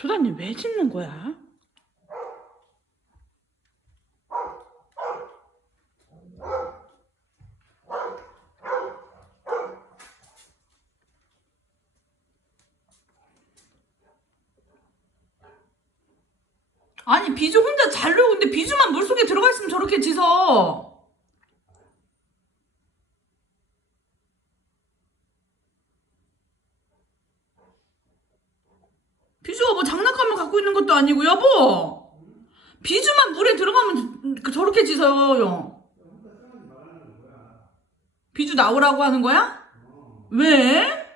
조단님 왜 짖는 거야? 아니 비주 혼자 잘 놀고 근데 비주만 물속에 들어가 있으면 저렇게 짖어 비주가 뭐 장난감을 갖고 있는 것도 아니고 여보 비주만 물에 들어가면 그- 저렇게 짖어요 비주 나오라고 하는 거야? 왜?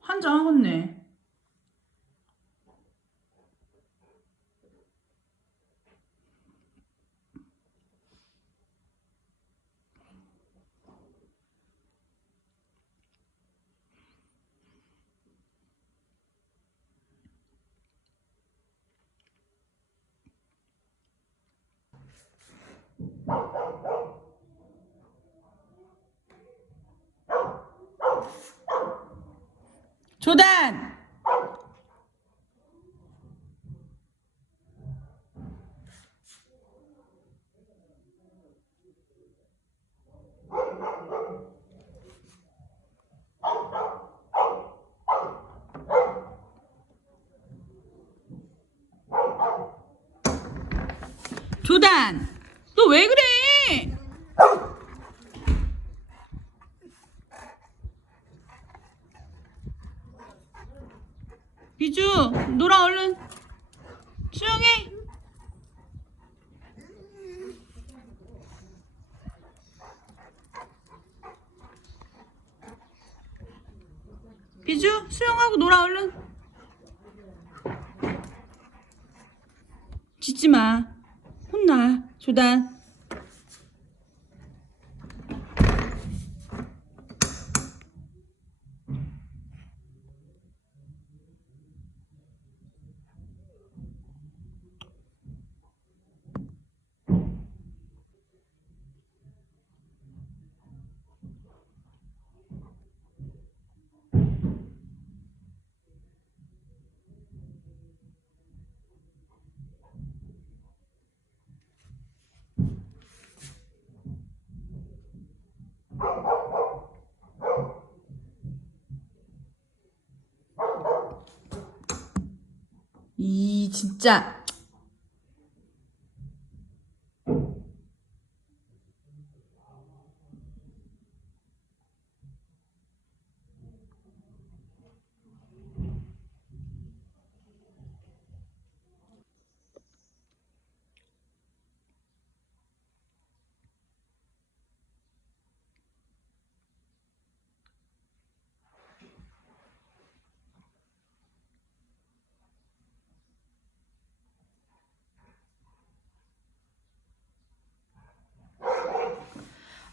환장하겠네 조단. 조단. 너 왜 그래 비주 놀아 얼른. 수영해. 비주 수영하고 놀아 얼른. 짖지 마. 혼나 조단 이 진짜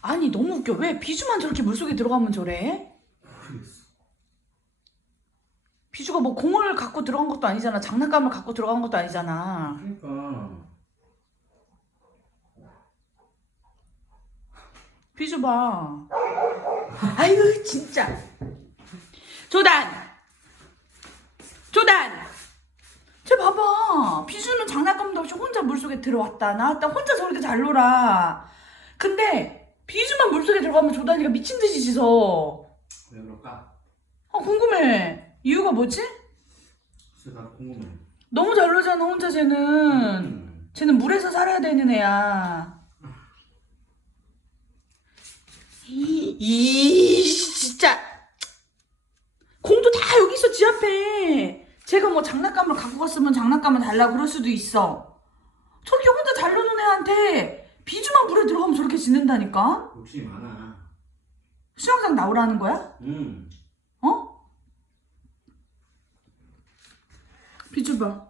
아니 너무 웃겨. 왜 비주만 저렇게 물속에 들어가면 저래? 모르겠어. 비주가 뭐 공을 갖고 들어간 것도 아니잖아. 장난감을 갖고 들어간 것도 아니잖아. 그러니까. 비주 봐. 아이고 진짜. 조단. 조단. 쟤 봐봐. 비주는 장난감도 없이 혼자 물속에 들어왔다. 나왔다. 혼자 저렇게 잘 놀아. 근데 비주만 물속에 들어가면 조단이가 미친 듯이 짖어 왜 그럴까? 아 궁금해 이유가 뭐지? 글쎄 나도 궁금해. 너무 잘 놀잖아 혼자 쟤는 음. 쟤는 물에서 살아야 되는 애야 이, 이 진짜 공도 다 여기 있어 지 앞에 제가 뭐 장난감을 갖고 갔으면 장난감을 달라고 그럴 수도 있어 저렇게 혼자 잘 노는 애한테 비주만 물에 들어가면 저렇게 짖는다니까 욕심이 많아. 수영장 나오라는 거야? 음. 어? 비주 봐.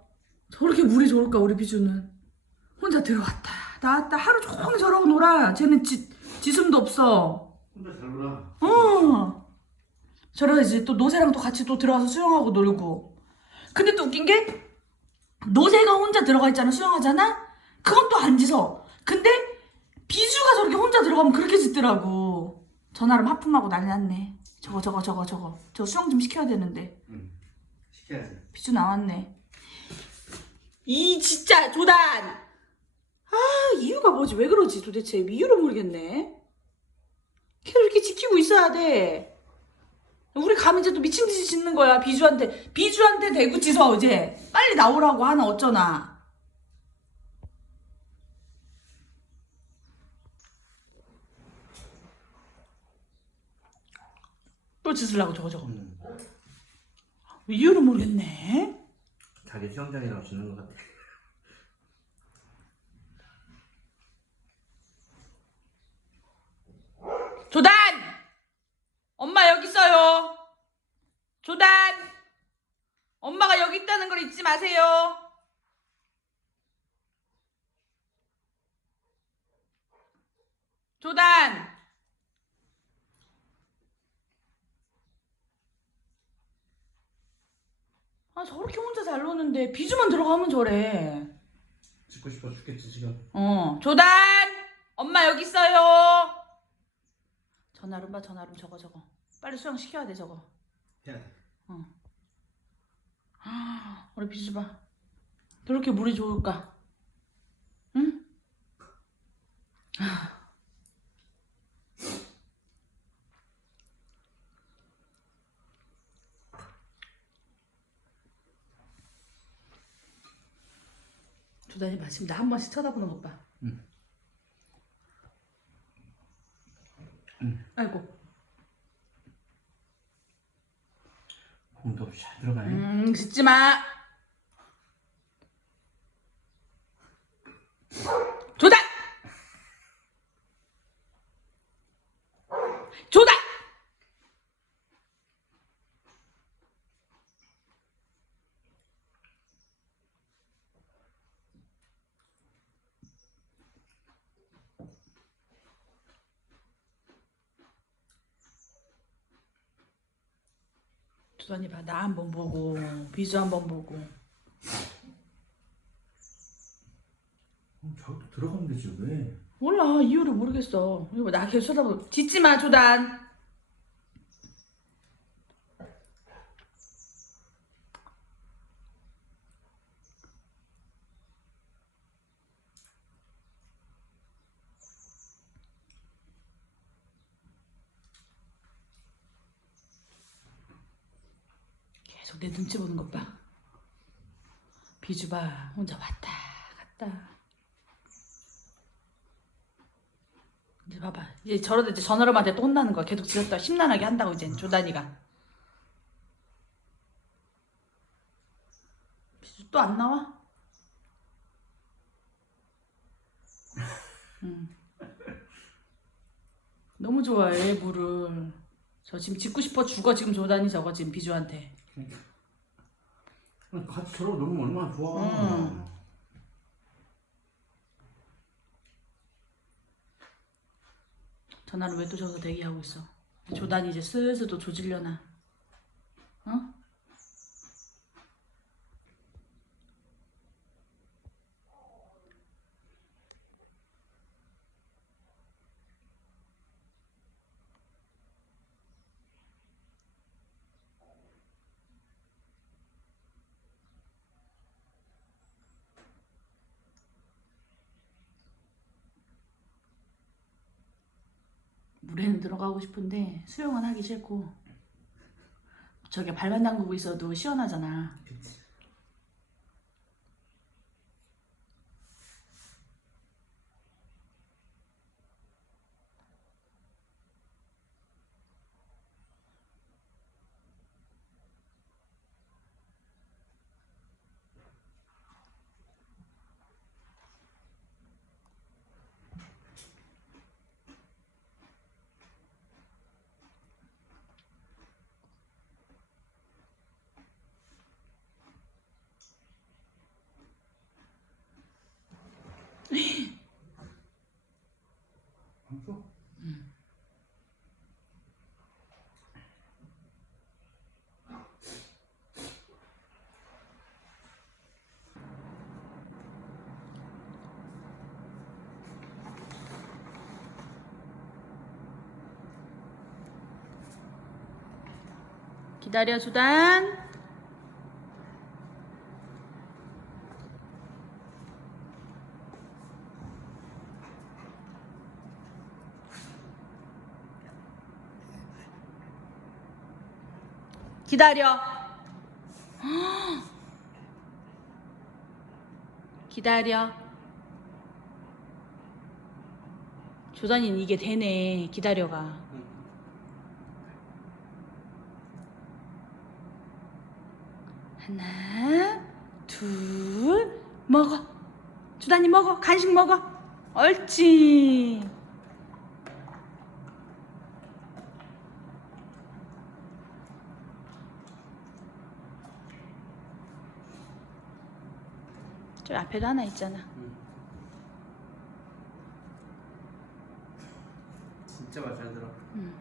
저렇게 물이 좋을까 우리 비주는. 혼자 들어왔다 나왔다 하루 종일 저러고 놀아. 쟤는 지, 지숨도 없어. 혼자 잘 놀아. 어. 저러지 또 노새랑 또 같이 또 들어가서 수영하고 놀고. 근데 또 웃긴 게 노새가 혼자 들어가 있잖아 수영하잖아. 그건 또 안 짖어. 근데 비주가 저렇게 혼자 들어가면 그렇게 짖더라고. 전화를 하품하고 난리 났네. 저거 저거 저거 저거 저 수영 좀 시켜야 되는데. 음. 시켜야지. 비주 나왔네. 이 진짜 조단. 아 이유가 뭐지? 왜 그러지 도대체 이유를 모르겠네. 계속 이렇게 지키고 있어야 돼. 우리 가면 이제 또 미친 듯이 짖는 거야 비주한테 비주한테 대구 지서 어제 빨리 나오라고 하나 어쩌나. 또 짖으려고 저거 저거. 음. 이유를 모르겠네. 자기 수영장이라고 주는 것 같아. 조단! 엄마 여기 있어요. 조단! 엄마가 여기 있다는 걸 잊지 마세요. 조단! 아, 저렇게 혼자 잘 노는데 비주만 들어가면 저래. 짓고 싶어 죽겠지 지금. 어, 조단! 엄마 여기 있어요. 전화름 봐, 전화름 저거 저거. 빨리 수영 시켜야 돼 저거. 해야 돼. 아, 우리 비주 봐. 그렇게 물이 좋을까? 응? 아. 마시면 나한 번씩 쳐다보는 것 봐. 응. 아이고. 공도 없이 잘 들어가네. 음, 짖지 마. 조단! 조단! 조단이 봐, 나 한번 보고, 비주 한번 보고. 어, 저 들어가면 되지 왜? 몰라 이유를 모르겠어 이거 나 계속 쳐다보 고 짖지 마 조단 계속 내 눈치 보는 것 봐 비주 봐 혼자 왔다 갔다 이제 봐봐. 이제 저러다 이제 전화로한테 또 혼나는 거야. 계속 지었다 심란하게 한다고 이제 조단이가. 비주 또 안 나와? 응. 너무 좋아해 물을. 저 지금 짓고 싶어 죽어 지금 조단이 저거 지금 비주한테. 같이 저러고 놀면 얼마나 좋아. 음. 전화를 왜 또 저기서 대기하고 있어? 조단이 이제 슬슬 또 조질려나? 어? 물에는 들어가고 싶은데 수영은 하기 싫고 저게 발만 담그고 있어도 시원하잖아. 그치. 기다려 주단. 기다려. 기다려. 조단이 이게 되네. 기다려가. 하나, 둘, 먹어. 주단이 먹어. 간식 먹어. 옳지. 저 앞에도 하나 있잖아. 진짜 말 잘 들어. 응.